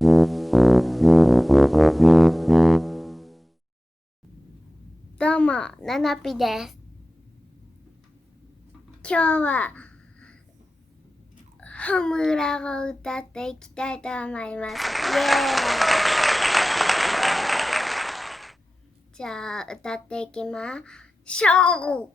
どうも、ななぴです。今日はホムラを歌っていきたいと思います。イエーイ。じゃあ歌っていきましょう。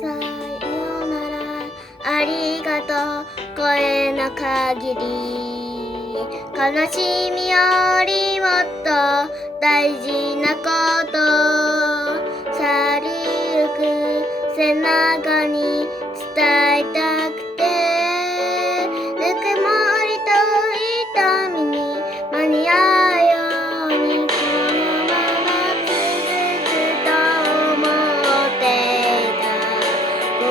さよなら、ありがとう、声の限り。悲しみよりもっと大事なこと、去りゆく背中に伝えたくて、ぬくもりと痛みに間に合うように、このまま続くと思っていた。僕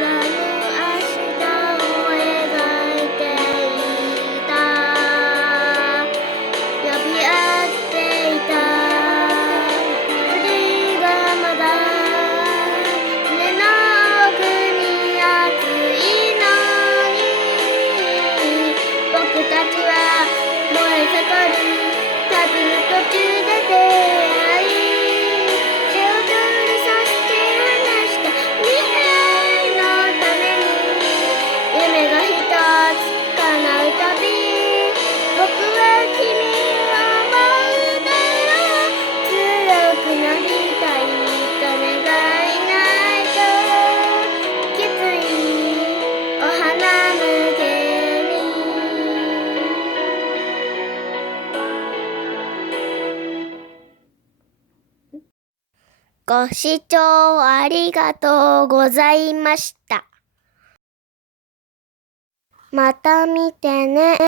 らの明日を描いていた。呼び合っていた。鳥がまだ胸の奥に熱いのに、僕たちは燃え盛る旅の途中で出会い、手を取りさして話した未来のために、夢が一つ叶うたび、僕は君を思うだろう。強くなりたいと願いないと、きついお花向けに。ご視聴ありがとうございました。また見てね。